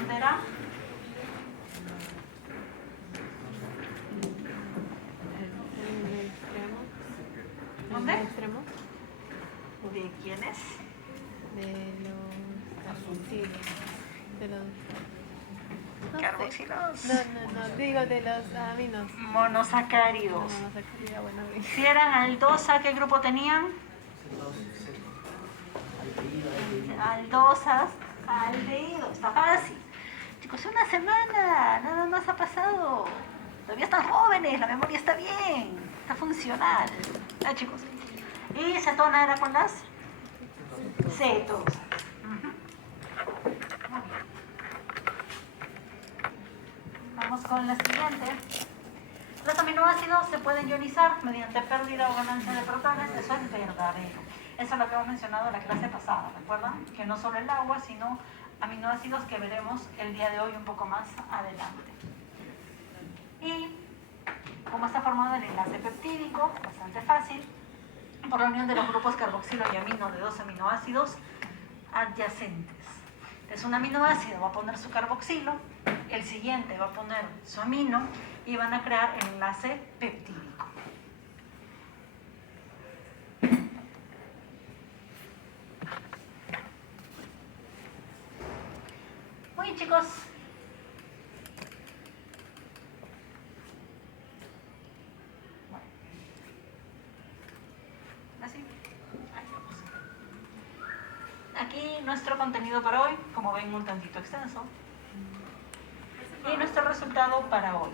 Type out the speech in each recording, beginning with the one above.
frontera? El extremo. ¿Dónde? ¿El extremo? ¿De quiénes? De los carboxilos. De los... No sé. Carboxilos. No, digo de los aminos. Monosacáridos. No, monosacáridos, bueno, bien. Si eran aldosa, ¿qué grupo tenían? Aldosas, aldehídos. Está fácil. Chicos, una semana, nada más ha pasado. Todavía están jóvenes, la memoria está bien, está funcional. ¿Ah, chicos? ¿Y cetona era con las? Cetos. Vamos con la siguiente. Los aminoácidos se pueden ionizar mediante pérdida o ganancia de protones, eso es verdadero. Eso es lo que hemos mencionado en la clase pasada, ¿recuerdan? Que no solo el agua, sino aminoácidos que veremos el día de hoy un poco más adelante. Y como está formado el enlace peptídico, bastante fácil, por la unión de los grupos carboxilo y amino de dos aminoácidos adyacentes. Entonces un aminoácido va a poner su carboxilo, el siguiente va a poner su amino y van a crear el enlace peptídico. Muy bien, chicos. Bueno. Así. Ahí vamos. Aquí nuestro contenido para hoy, como ven, un tantito extenso. Y nuestro resultado para hoy.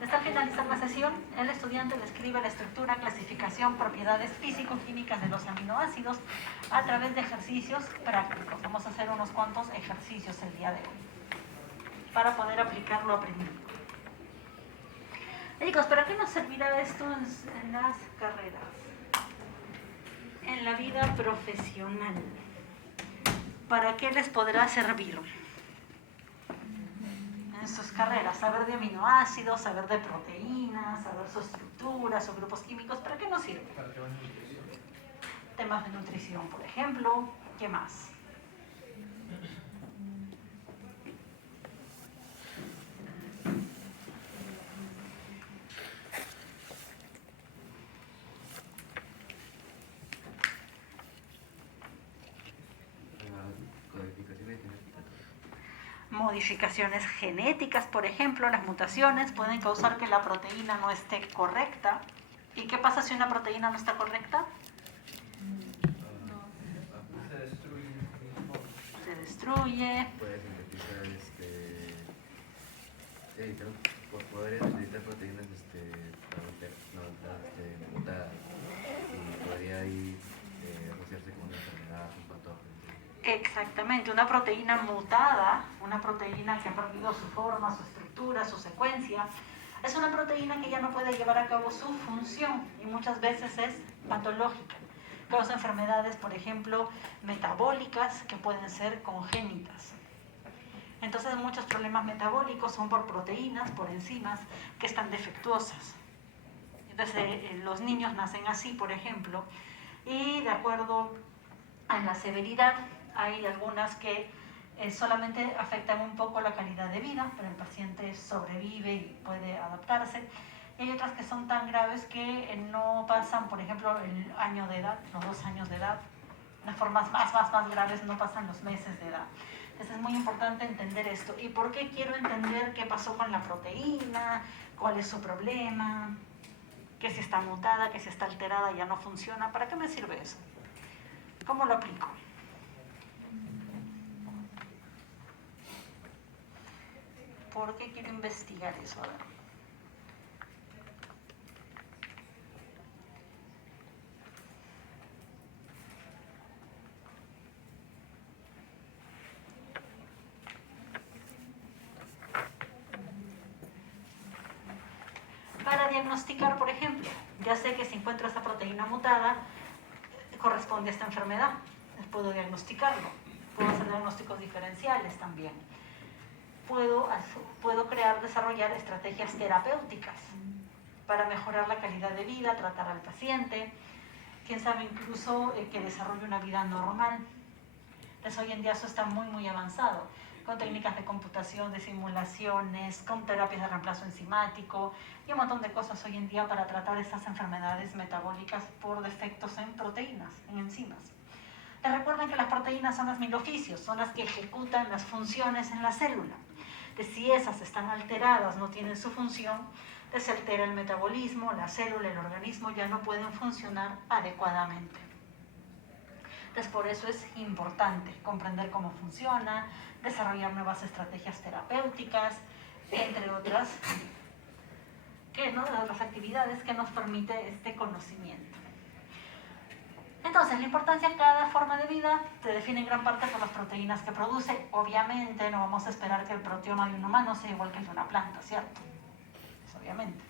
Hasta finalizar la sesión, el estudiante describe la estructura, clasificación, propiedades físico-químicas de los aminoácidos a través de ejercicios prácticos. Vamos a hacer unos cuantos ejercicios el día de hoy para poder aplicar lo aprendido. Chicos, ¿para qué nos servirá esto en las carreras? En la vida profesional. ¿Para qué les podrá servir? En sus carreras, saber de aminoácidos, saber de proteínas, saber su estructura, sus grupos químicos, ¿para qué nos sirve? Temas de nutrición, por ejemplo. ¿Qué más? Modificaciones genéticas, por ejemplo, las mutaciones pueden causar que la proteína no esté correcta. ¿Y qué pasa si una proteína no está correcta? Se destruye. Puede sintetizar podría sintetizar proteínas mutadas y podría ahí asociarse con una enfermedad, un patógeno. Exactamente, una proteína mutada, una proteína que ha perdido su forma, su estructura, su secuencia, es una proteína que ya no puede llevar a cabo su función y muchas veces es patológica. Causa enfermedades, por ejemplo, metabólicas que pueden ser congénitas. Entonces muchos problemas metabólicos son por proteínas, por enzimas que están defectuosas. Entonces los niños nacen así, por ejemplo, y de acuerdo a la severidad hay algunas que solamente afectan un poco la calidad de vida, pero el paciente sobrevive y puede adaptarse. Y hay otras que son tan graves que no pasan, por ejemplo, el año de edad, los 2 años de edad. Las formas más graves no pasan los meses de edad. Entonces es muy importante entender esto. ¿Y por qué quiero entender qué pasó con la proteína? ¿Cuál es su problema? Que si está mutada, que si está alterada ya no funciona. ¿Para qué me sirve eso? ¿Cómo lo aplico? ¿Por qué quiero investigar eso? A ver. Para diagnosticar, por ejemplo, ya sé que si encuentro esta proteína mutada, corresponde a esta enfermedad. Puedo diagnosticarlo. Puedo hacer diagnósticos diferenciales también. Puedo desarrollar estrategias terapéuticas para mejorar la calidad de vida, tratar al paciente, quién sabe incluso que desarrolle una vida normal. Entonces hoy en día eso está muy avanzado. con técnicas de computación, de simulaciones, con terapias de reemplazo enzimático y un montón de cosas hoy en día para tratar estas enfermedades metabólicas por defectos en proteínas, en enzimas. Les recuerden que las proteínas son las mil oficios, son las que ejecutan las funciones en la célula. Que si esas están alteradas, no tienen su función, se altera el metabolismo, la célula, el organismo ya no pueden funcionar adecuadamente. Entonces, por eso es importante comprender cómo funciona, desarrollar nuevas estrategias terapéuticas, entre otras, de otras actividades que nos permite este conocimiento. Entonces, la importancia de cada forma de vida se define en gran parte por las proteínas que produce. Obviamente, no vamos a esperar que el proteoma de un humano sea igual que el de una planta, ¿cierto? Pues, obviamente.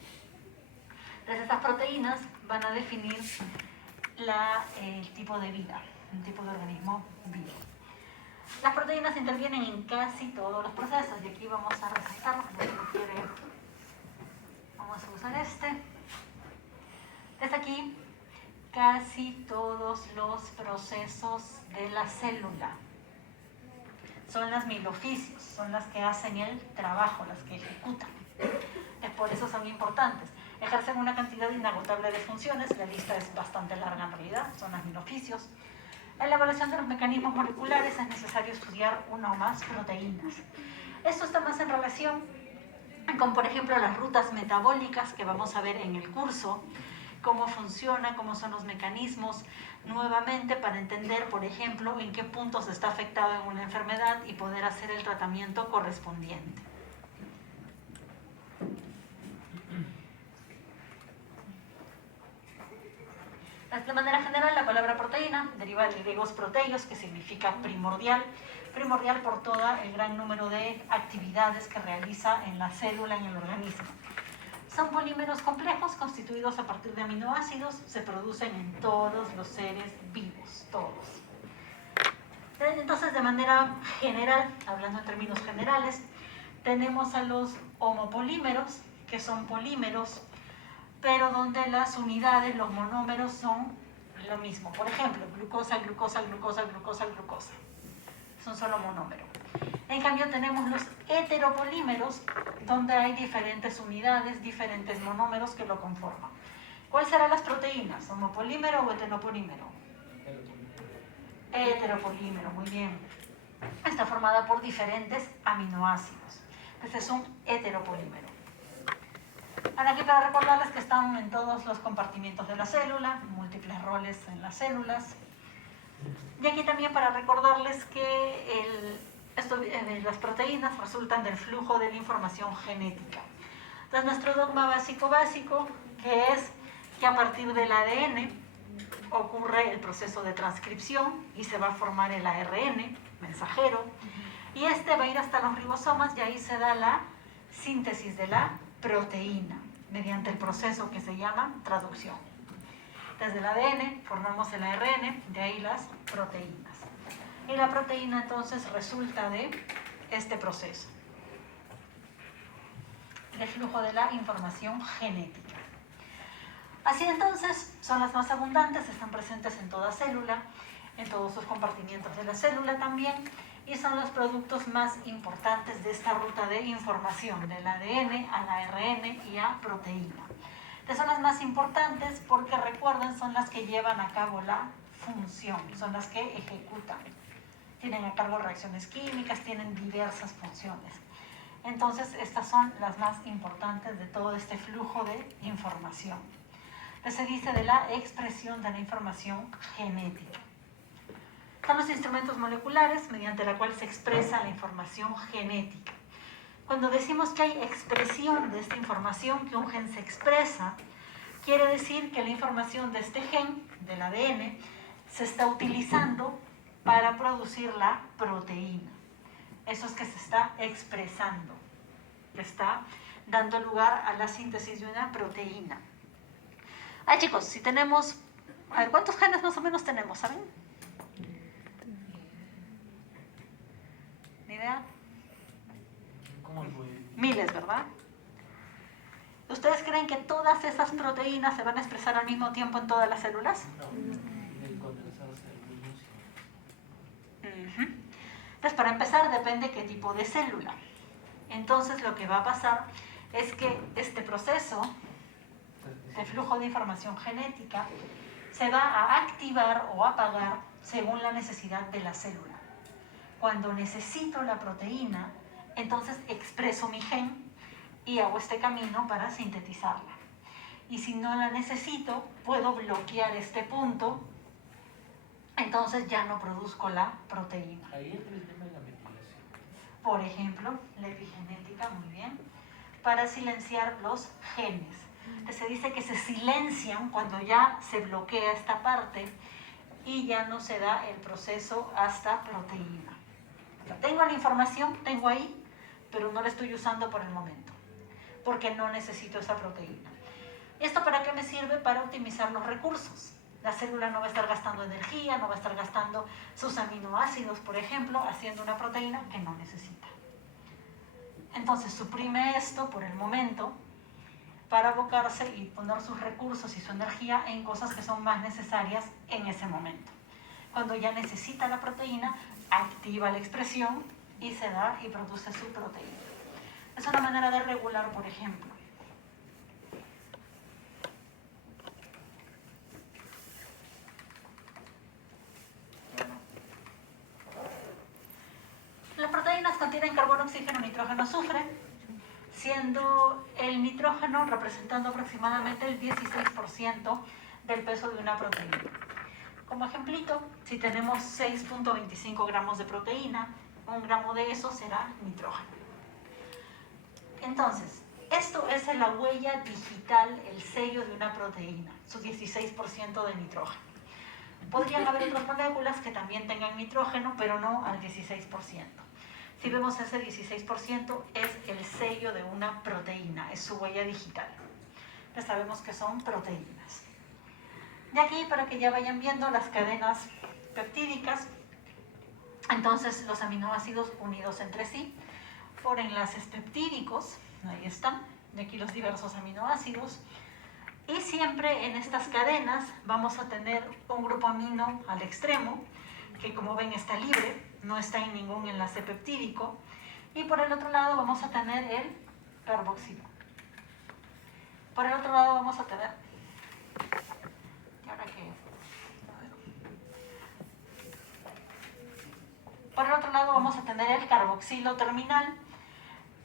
Entonces, estas proteínas van a definir el tipo de vida, el tipo de organismo vivo. Las proteínas intervienen en casi todos los procesos, y aquí vamos a resaltarlo, vamos a usar este. Desde aquí, casi todos los procesos de la célula son las mil oficios, son las que hacen el trabajo, las que ejecutan. Es por eso son importantes. Ejercen una cantidad inagotable de funciones, la lista es bastante larga en realidad, son las mil oficios. En la evaluación de los mecanismos moleculares es necesario estudiar una o más proteínas. Esto está más en relación con, por ejemplo, las rutas metabólicas que vamos a ver en el curso, cómo funciona, cómo son los mecanismos, nuevamente para entender, por ejemplo, en qué puntos está afectado en una enfermedad y poder hacer el tratamiento correspondiente. De manera general, la palabra proteína deriva del griego proteios, que significa primordial, primordial por todo el gran número de actividades que realiza en la célula, en el organismo. Son polímeros complejos constituidos a partir de aminoácidos, se producen en todos los seres vivos, todos. Entonces, de manera general, hablando en términos generales, tenemos a los homopolímeros, que son polímeros, pero donde las unidades, los monómeros, son lo mismo. Por ejemplo, glucosa, glucosa, glucosa, glucosa, glucosa. Es un solo monómero. En cambio, tenemos los heteropolímeros, donde hay diferentes unidades, diferentes monómeros que lo conforman. ¿Cuáles serán las proteínas? ¿Homopolímero o heteropolímero? Heteropolímero, muy bien. Está formada por diferentes aminoácidos. Este es un heteropolímero. Ahora, aquí para recordarles que están en todos los compartimientos de la célula, múltiples roles en las células. Y aquí también para recordarles que las proteínas resultan del flujo de la información genética. Entonces, nuestro dogma básico, que es que a partir del ADN ocurre el proceso de transcripción y se va a formar el ARN, mensajero, y este va a ir hasta los ribosomas y ahí se da la síntesis de la proteína mediante el proceso que se llama traducción. Desde el ADN formamos el ARN, de ahí las proteínas. Y la proteína entonces resulta de este proceso, el flujo de la información genética. Así entonces son las más abundantes, están presentes en toda célula, en todos los compartimientos de la célula también, y son los productos más importantes de esta ruta de información, del ADN al ARN y a proteína. Estas son las más importantes porque, recuerden, son las que llevan a cabo la función, son las que ejecutan. Tienen a cargo reacciones químicas, tienen diversas funciones. Entonces, estas son las más importantes de todo este flujo de información. Entonces, se dice de la expresión de la información genética. Son los instrumentos moleculares mediante la cual se expresa la información genética. Cuando decimos que hay expresión de esta información, que un gen se expresa, quiere decir que la información de este gen, del ADN, se está utilizando para producir la proteína. Eso es que se está expresando, que está dando lugar a la síntesis de una proteína. Chicos, si tenemos... A ver, ¿cuántos genes más o menos tenemos? ¿Saben? ¿Ni idea? Miles, ¿verdad? ¿Ustedes creen que todas esas proteínas se van a expresar al mismo tiempo en todas las células? Entonces, para empezar, depende qué tipo de célula. Entonces, lo que va a pasar es que este proceso de flujo de información genética se va a activar o apagar según la necesidad de la célula. Cuando necesito la proteína, entonces expreso mi gen y hago este camino para sintetizarla. Y si no la necesito, puedo bloquear este punto, entonces ya no produzco la proteína. Ahí entra el tema de la metilación. Por ejemplo, la epigenética, muy bien, para silenciar los genes. Se dice que se silencian cuando ya se bloquea esta parte y ya no se da el proceso hasta proteína. O sea, tengo la información, tengo ahí, pero no la estoy usando por el momento, porque no necesito esa proteína. ¿Esto para qué me sirve? Para optimizar los recursos. La célula no va a estar gastando energía, no va a estar gastando sus aminoácidos, por ejemplo, haciendo una proteína que no necesita. Entonces suprime esto por el momento para abocarse y poner sus recursos y su energía en cosas que son más necesarias en ese momento. Cuando ya necesita la proteína, activa la expresión y se da y produce su proteína. Es una manera de regular, por ejemplo. Las proteínas contienen carbono, oxígeno, nitrógeno, azufre, siendo el nitrógeno representando aproximadamente el 16% del peso de una proteína. Como ejemplito, si tenemos 6.25 gramos de proteína, 1 gramo de eso será nitrógeno. Entonces, esto es la huella digital, el sello de una proteína, su 16% de nitrógeno. Podrían haber otras moléculas que también tengan nitrógeno, pero no al 16%. Si vemos ese 16%, es el sello de una proteína, es su huella digital. Ya sabemos que son proteínas. De aquí, para que ya vayan viendo las cadenas peptídicas, entonces los aminoácidos unidos entre sí por enlaces peptídicos, ahí están, de aquí los diversos aminoácidos. Y siempre en estas cadenas vamos a tener un grupo amino al extremo, que como ven está libre, no está en ningún enlace peptídico. Y por el otro lado vamos a tener el carboxilo. Por el otro lado vamos a tener... ¿Y ahora qué? Por el otro lado vamos a tener el carboxilo terminal,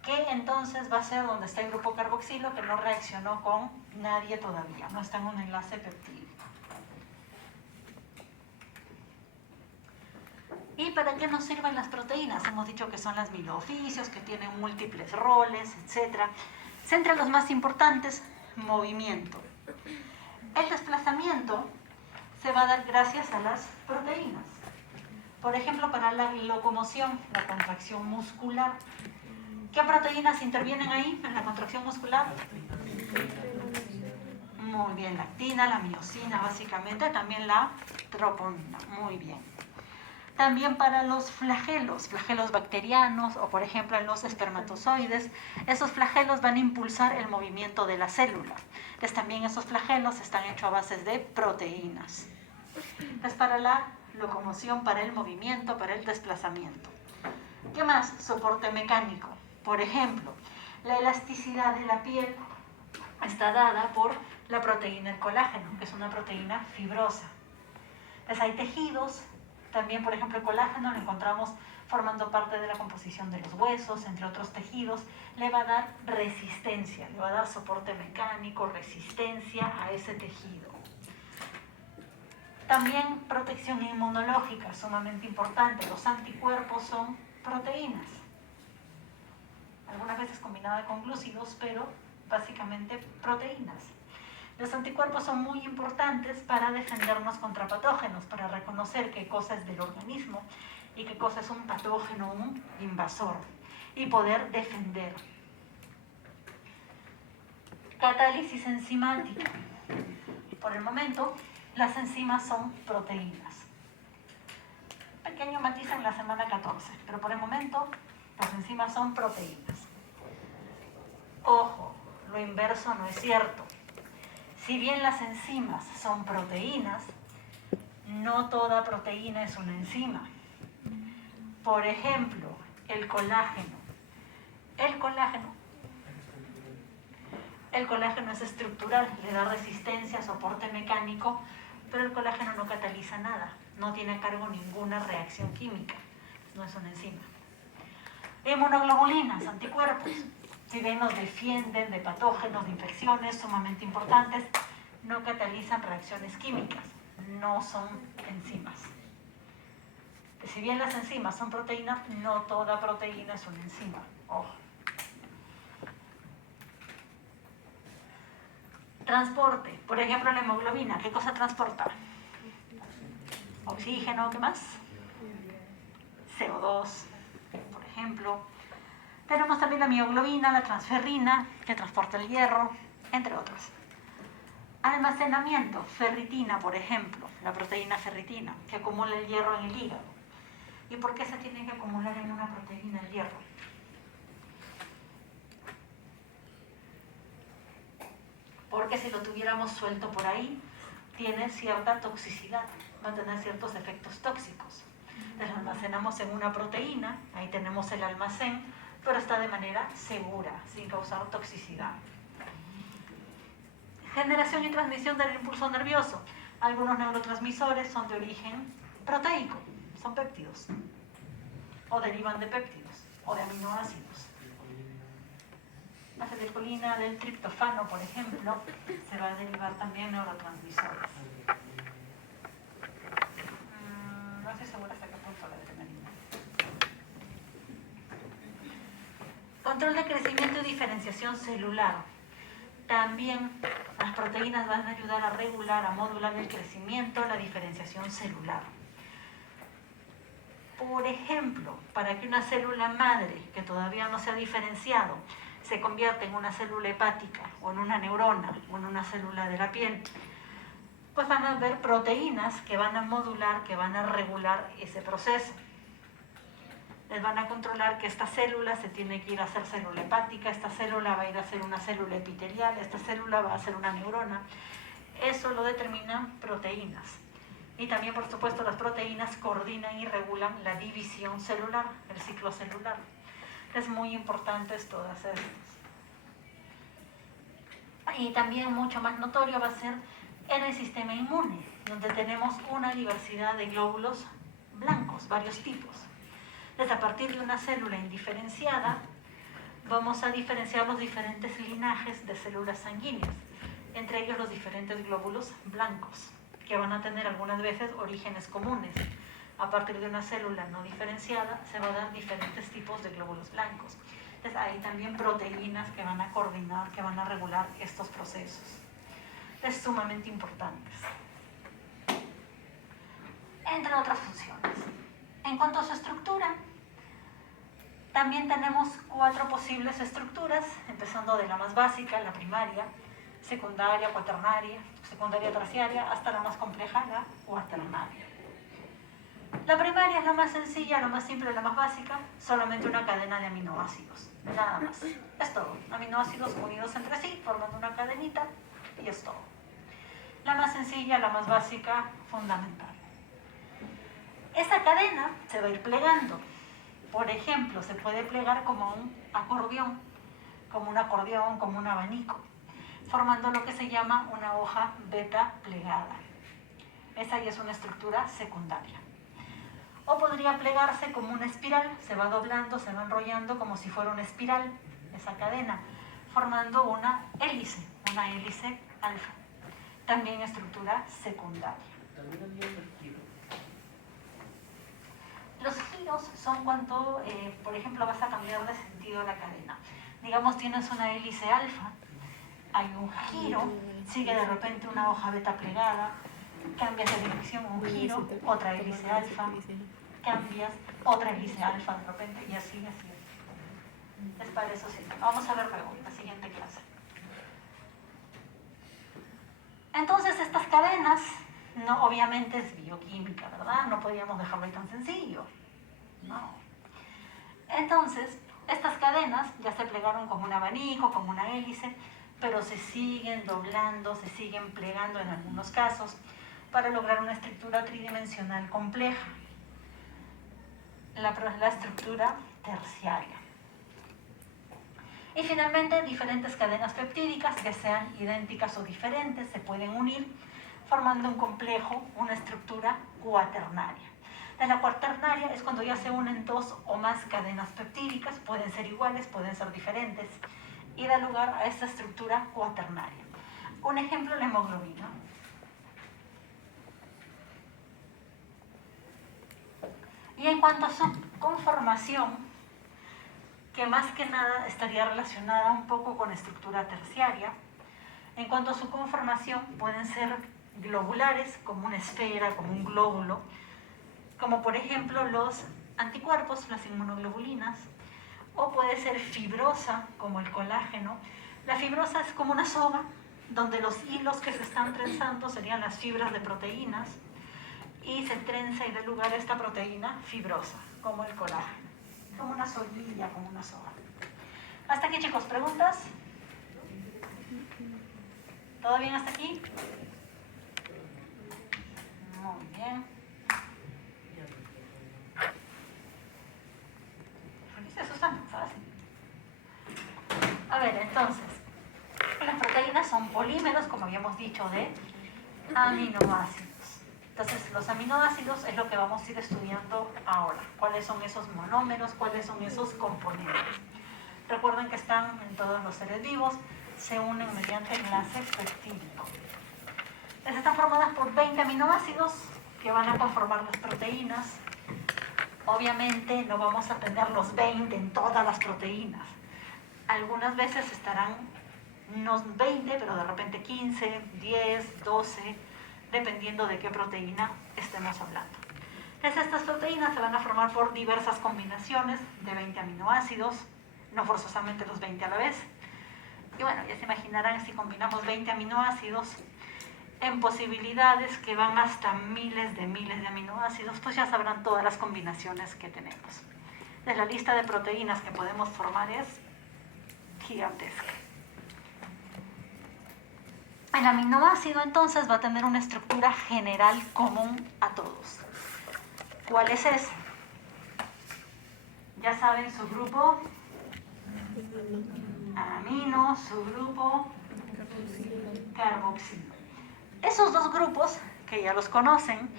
que entonces va a ser donde está el grupo carboxilo que no reaccionó con nadie todavía, no está en un enlace peptídico. ¿Y para qué nos sirven las proteínas? Hemos dicho que son las mil oficios, que tienen múltiples roles, etc. Entre los más importantes, movimiento. El desplazamiento se va a dar gracias a las proteínas. Por ejemplo, para la locomoción, la contracción muscular. ¿Qué proteínas intervienen ahí en la contracción muscular? Muy bien, la actina, la miosina, básicamente, también la troponina. Muy bien. También para los flagelos bacterianos o por ejemplo en los espermatozoides, esos flagelos van a impulsar el movimiento de la célula. Entonces también esos flagelos están hechos a base de proteínas. Es para la locomoción, para el movimiento, para el desplazamiento. ¿Qué más? Soporte mecánico. Por ejemplo, la elasticidad de la piel está dada por la proteína del colágeno, que es una proteína fibrosa. Entonces hay tejidos. También, por ejemplo, el colágeno lo encontramos formando parte de la composición de los huesos, entre otros tejidos. Le va a dar resistencia, le va a dar soporte mecánico, resistencia a ese tejido. También protección inmunológica, sumamente importante. Los anticuerpos son proteínas. Algunas veces combinada con glúcidos, pero básicamente proteínas. Los anticuerpos son muy importantes para defendernos contra patógenos, para reconocer qué cosa es del organismo y qué cosa es un patógeno, un invasor, y poder defender. Catálisis enzimática. Por el momento, las enzimas son proteínas. Pequeño matiz en la semana 14, pero por el momento las enzimas son proteínas. Ojo, lo inverso no es cierto. Si bien las enzimas son proteínas, no toda proteína es una enzima. Por ejemplo, el colágeno. El colágeno es estructural, le da resistencia, soporte mecánico, pero el colágeno no cataliza nada, no tiene a cargo ninguna reacción química, no es una enzima. Inmunoglobulinas, anticuerpos, si bien nos defienden de patógenos, de infecciones sumamente importantes, no catalizan reacciones químicas, no son enzimas. Si bien las enzimas son proteínas, no toda proteína es una enzima, ojo. Transporte, por ejemplo la hemoglobina, ¿qué cosa transporta? Oxígeno, ¿qué más? CO2, por ejemplo. Tenemos también la mioglobina, la transferrina, que transporta el hierro, entre otros. Almacenamiento, ferritina, por ejemplo, la proteína ferritina, que acumula el hierro en el hígado. ¿Y por qué se tiene que acumular en una proteína el hierro? Porque si lo tuviéramos suelto por ahí, tiene cierta toxicidad, va a tener ciertos efectos tóxicos. Entonces lo almacenamos en una proteína, ahí tenemos el almacén, pero está de manera segura, sin causar toxicidad. Generación y transmisión del impulso nervioso. Algunos neurotransmisores son de origen proteico, son péptidos, o derivan de péptidos, o de aminoácidos. La acetilcolina del triptofano, por ejemplo, se va a derivar también neurotransmisores. No estoy segura hasta qué punto la adrenalina. Control de crecimiento y diferenciación celular. También las proteínas van a ayudar a regular, a modular el crecimiento, la diferenciación celular. Por ejemplo, para que una célula madre que todavía no se ha diferenciado se convierte en una célula hepática o en una neurona o en una célula de la piel, pues van a haber proteínas que van a modular, que van a regular ese proceso. Les van a controlar que esta célula se tiene que ir a hacer célula hepática, esta célula va a ir a ser una célula epitelial, esta célula va a ser una neurona. Eso lo determinan proteínas. Y también, por supuesto, las proteínas coordinan y regulan la división celular, el ciclo celular. Es muy importante todas estas. Y también mucho más notorio va a ser en el sistema inmune, donde tenemos una diversidad de glóbulos blancos, varios tipos. Entonces, a partir de una célula indiferenciada, vamos a diferenciar los diferentes linajes de células sanguíneas, entre ellos los diferentes glóbulos blancos, que van a tener algunas veces orígenes comunes. A partir de una célula no diferenciada se va a dar diferentes tipos de glóbulos blancos. Entonces hay también proteínas que van a coordinar, que van a regular estos procesos. Es sumamente importantes. Entre otras funciones. En cuanto a su estructura, también tenemos 4 posibles estructuras, empezando de la más básica, la primaria, secundaria, cuaternaria, secundaria terciaria, hasta la más compleja, la cuaternaria. La primaria es la más sencilla, la más simple, la más básica, solamente una cadena de aminoácidos, nada más. Es todo, aminoácidos unidos entre sí, formando una cadenita, y es todo. La más sencilla, la más básica, fundamental. Esa cadena se va a ir plegando. Por ejemplo, se puede plegar como un acordeón, como un abanico, formando lo que se llama una hoja beta plegada. Esa ya es una estructura secundaria. O podría plegarse como una espiral, se va doblando, se va enrollando como si fuera una espiral, esa cadena, formando una hélice alfa. También estructura secundaria. También había el giro. Los giros son cuando, por ejemplo, vas a cambiar de sentido la cadena. Digamos, tienes una hélice alfa, hay un giro, sigue de repente una hoja beta plegada, cambias de dirección, un giro, otra hélice alfa, cambias, otra hélice alfa de repente, y así, así. Es para eso sí. Vamos a ver luego, en la siguiente clase. Entonces, estas cadenas, no, obviamente es bioquímica, ¿verdad? No podíamos dejarlo ahí tan sencillo. No. Entonces, estas cadenas ya se plegaron como un abanico, como una hélice, pero se siguen doblando, se siguen plegando en algunos casos para lograr una estructura tridimensional compleja. la estructura terciaria. Y finalmente, diferentes cadenas peptídicas que sean idénticas o diferentes se pueden unir formando un complejo, una estructura cuaternaria. La cuaternaria es cuando ya se unen dos o más cadenas peptídicas, pueden ser iguales, pueden ser diferentes, y da lugar a esta estructura cuaternaria. Un ejemplo, la hemoglobina. Y en cuanto a su conformación, que más que nada estaría relacionada un poco con estructura terciaria, en cuanto a su conformación pueden ser globulares, como una esfera, como un glóbulo, como por ejemplo los anticuerpos, las inmunoglobulinas, o puede ser fibrosa, como el colágeno. La fibrosa es como una soga, donde los hilos que se están trenzando serían las fibras de proteínas, y se trenza y da lugar a esta proteína fibrosa, como el colágeno. Como una soguilla, como una soga. ¿Hasta aquí, chicos? ¿Preguntas? ¿Todo bien hasta aquí? Muy bien. Eso está muy fácil. A ver, entonces, las proteínas son polímeros, como habíamos dicho, de aminoácidos. Entonces, los aminoácidos es lo que vamos a ir estudiando ahora. ¿Cuáles son esos monómeros? ¿Cuáles son esos componentes? Recuerden que están en todos los seres vivos, se unen mediante enlace peptídico. Están formadas por 20 aminoácidos que van a conformar las proteínas. Obviamente no vamos a tener los 20 en todas las proteínas. Algunas veces estarán unos 20, pero de repente 15, 10, 12, dependiendo de qué proteína estemos hablando. Entonces, estas proteínas se van a formar por diversas combinaciones de 20 aminoácidos, no forzosamente los 20 a la vez. Y bueno, ya se imaginarán, si combinamos 20 aminoácidos en posibilidades que van hasta miles de aminoácidos, pues ya sabrán todas las combinaciones que tenemos. Entonces, la lista de proteínas que podemos formar es gigantesca. El aminoácido entonces va a tener una estructura general común a todos. ¿Cuál es ese? Ya saben, su grupo amino, su grupo carboxilo. Esos dos grupos, que ya los conocen,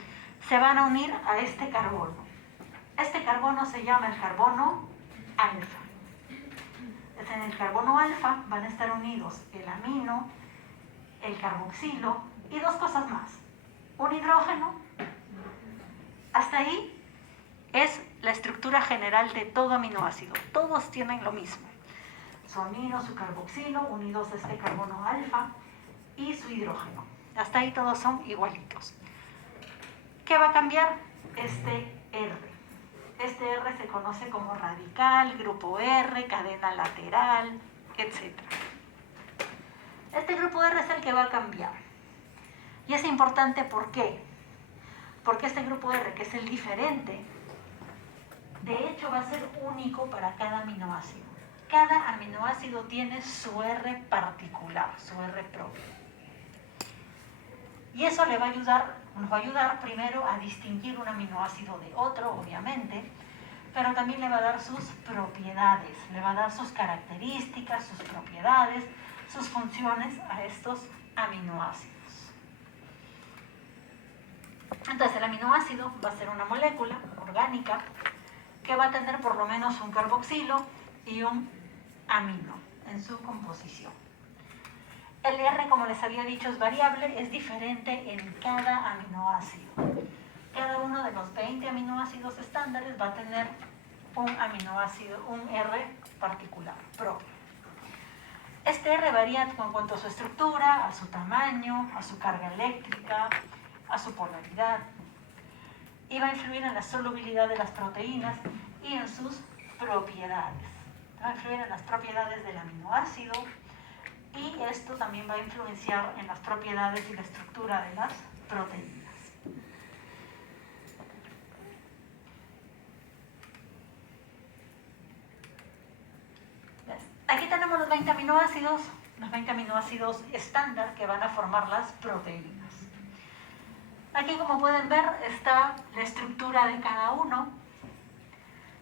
se van a unir a este carbono. Este carbono se llama el carbono alfa. Entonces, en el carbono alfa van a estar unidos el amino, el carboxilo y dos cosas más. Un hidrógeno. Hasta ahí es la estructura general de todo aminoácido. Todos tienen lo mismo. Su amino, su carboxilo, unidos a este carbono alfa y su hidrógeno. Hasta ahí todos son igualitos. ¿Qué va a cambiar? Este R. Este R se conoce como radical, grupo R, cadena lateral, etc. Este grupo R es el que va a cambiar. Y es importante, ¿por qué? Porque este grupo R, que es el diferente, de hecho va a ser único para cada aminoácido. Cada aminoácido tiene su R particular, su R propio. Y eso le va a ayudar, nos va a ayudar primero a distinguir un aminoácido de otro, obviamente, pero también le va a dar sus propiedades, le va a dar sus características, sus propiedades, sus funciones a estos aminoácidos. Entonces, el aminoácido va a ser una molécula orgánica que va a tener por lo menos un carboxilo y un amino en su composición. El R, como les había dicho, es variable, es diferente en cada aminoácido. Cada uno de los 20 aminoácidos estándares va a tener un aminoácido, un R particular, propio. Este R varía en cuanto a su estructura, a su tamaño, a su carga eléctrica, a su polaridad, y va a influir en la solubilidad de las proteínas y en sus propiedades. Va a influir en las propiedades del aminoácido, y esto también va a influenciar en las propiedades y la estructura de las proteínas. Aquí tenemos los 20 aminoácidos estándar que van a formar las proteínas. Aquí, como pueden ver, está la estructura de cada uno.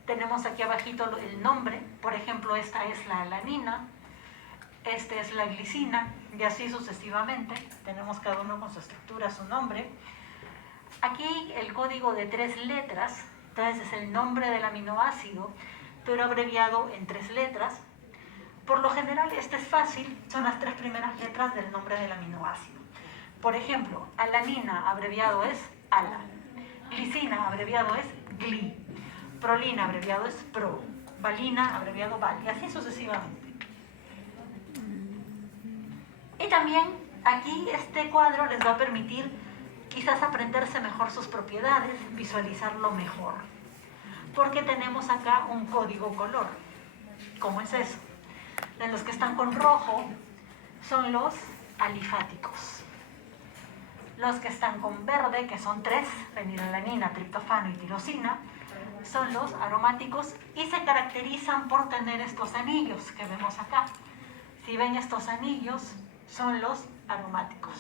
Tenemos aquí abajito el nombre, por ejemplo, esta es la alanina, esta es la glicina, y así sucesivamente. Tenemos cada uno con su estructura, su nombre. Aquí el código de 3 letras, entonces es el nombre del aminoácido, pero abreviado en 3 letras. Por lo general, este es fácil, son las 3 primeras letras del nombre del aminoácido. Por ejemplo, alanina abreviado es ALA, glicina abreviado es GLI, prolina abreviado es PRO, valina abreviado VAL, y así sucesivamente. Y también aquí este cuadro les va a permitir quizás aprenderse mejor sus propiedades, visualizarlo mejor, porque tenemos acá un código color. ¿Cómo es eso? De los que están con rojo son los alifáticos. Los que están con verde, que son 3, fenilalanina, triptofano y tirosina, son los aromáticos y se caracterizan por tener estos anillos que vemos acá. Si ven estos anillos, son los aromáticos.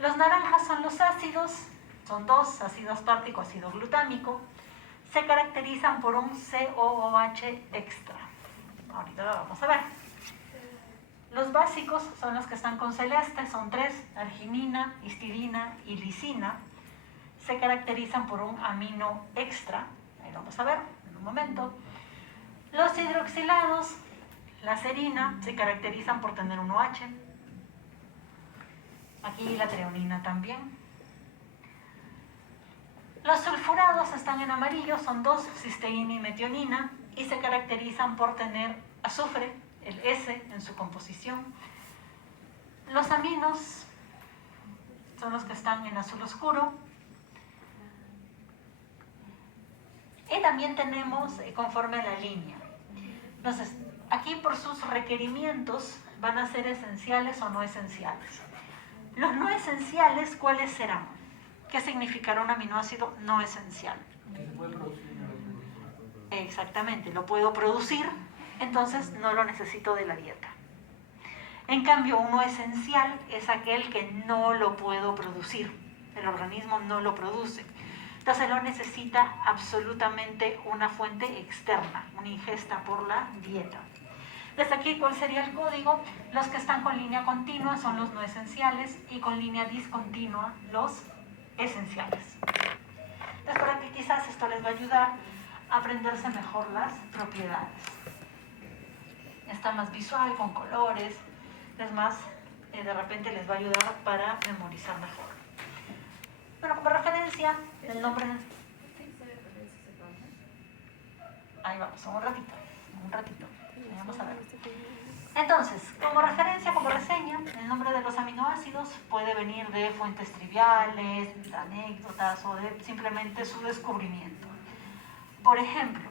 Los naranjas son los ácidos, son 2, ácido aspartico, ácido glutámico. Se caracterizan por un COOH extra. Ahorita lo vamos a ver. Los básicos son los que están con celeste, son 3, arginina, histidina y lisina. Se caracterizan por un amino extra, ahí lo vamos a ver en un momento. Los hidroxilados, la serina, se caracterizan por tener un OH. Aquí la treonina también. Los sulfurados están en amarillo, son 2, cisteína y metionina, y se caracterizan por tener azufre, el S en su composición. Los aminos son los que están en azul oscuro. Y también tenemos conforme a la línea. Entonces, aquí por sus requerimientos van a ser esenciales o no esenciales. Los no esenciales, ¿cuáles serán? ¿Qué significará un aminoácido no esencial? Que se puede producir en el organismo. Exactamente, lo puedo producir, entonces no lo necesito de la dieta. En cambio, uno esencial es aquel que no lo puedo producir, el organismo no lo produce. Entonces lo necesita absolutamente una fuente externa, una ingesta por la dieta. Desde aquí, ¿cuál sería el código? Los que están con línea continua son los no esenciales y con línea discontinua los esenciales. Entonces, para que quizás esto les va a ayudar a aprenderse mejor las propiedades. Está más visual, con colores, es más, de repente les va a ayudar para memorizar mejor. Bueno, como referencia, el nombre... Ahí vamos, un ratito. Vamos a ver. Entonces, como referencia, como reseña, el nombre de los aminoácidos puede venir de fuentes triviales, de anécdotas o de simplemente su descubrimiento. Por ejemplo,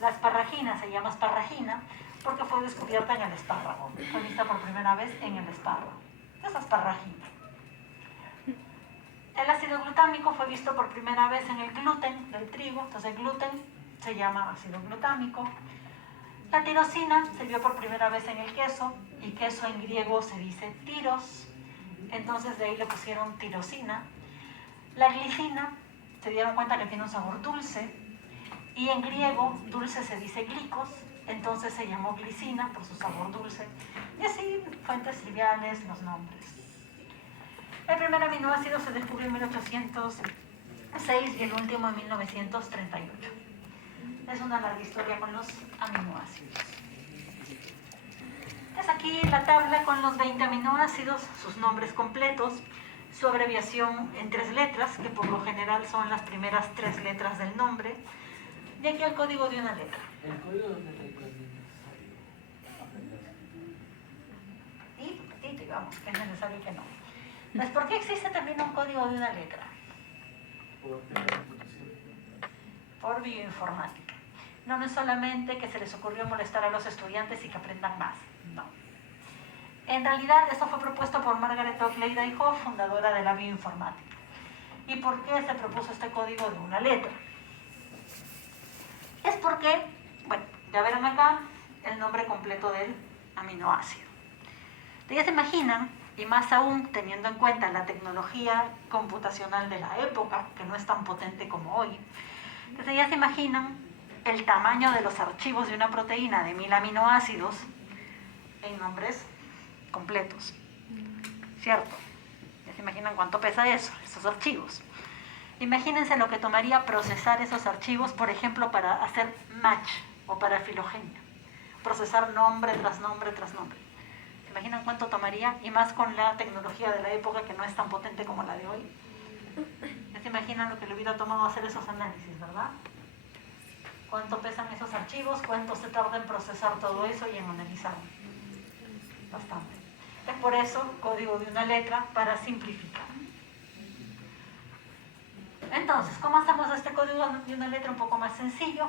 la asparragina se llama asparragina porque fue descubierta en el espárrago. Fue vista por primera vez en el espárrago. ¿Qué es asparragina? El ácido glutámico fue visto por primera vez en el gluten del trigo, entonces el gluten se llama ácido glutámico. La tirosina se vio por primera vez en el queso, y queso en griego se dice tiros, entonces de ahí le pusieron tirosina. La glicina, se dieron cuenta que tiene un sabor dulce, y en griego dulce se dice glicos, entonces se llamó glicina por su sabor dulce, y así fuentes triviales, los nombres. El primer aminoácido se descubrió en 1806 y el último en 1938. Es una larga historia con los aminoácidos. Es aquí la tabla con los 20 aminoácidos, sus nombres completos, su abreviación en 3 letras, que por lo general son las primeras 3 letras del nombre, y aquí el código de una letra. El código de letras es necesario. Y digamos que es necesario que no. Entonces, ¿por qué existe también un código de una letra? Por tener computación. Por bioinformática. No es solamente que se les ocurrió molestar a los estudiantes y que aprendan más, no. En realidad, esto fue propuesto por Margaret Oakley Dyhoff, fundadora de la bioinformática. ¿Y por qué se propuso este código de una letra? Es porque, bueno, ya verán acá el nombre completo del aminoácido. Ya se imaginan, y más aún teniendo en cuenta la tecnología computacional de la época, que no es tan potente como hoy, Entonces ya se imaginan el tamaño de los archivos de una proteína de 1000 aminoácidos en nombres completos, ¿cierto? Ya se imaginan cuánto pesa eso, esos archivos. Imagínense lo que tomaría procesar esos archivos, por ejemplo, para hacer match o para filogenia. Procesar nombre tras nombre tras nombre. ¿Se imaginan cuánto tomaría? Y más con la tecnología de la época que no es tan potente como la de hoy. ¿Ya se imaginan lo que le hubiera tomado hacer esos análisis, verdad? ¿Cuánto pesan esos archivos? ¿Cuánto se tarda en procesar todo eso y en analizarlo? Bastante. Es por eso código de una letra para simplificar. Entonces, ¿cómo hacemos este código de una letra un poco más sencillo?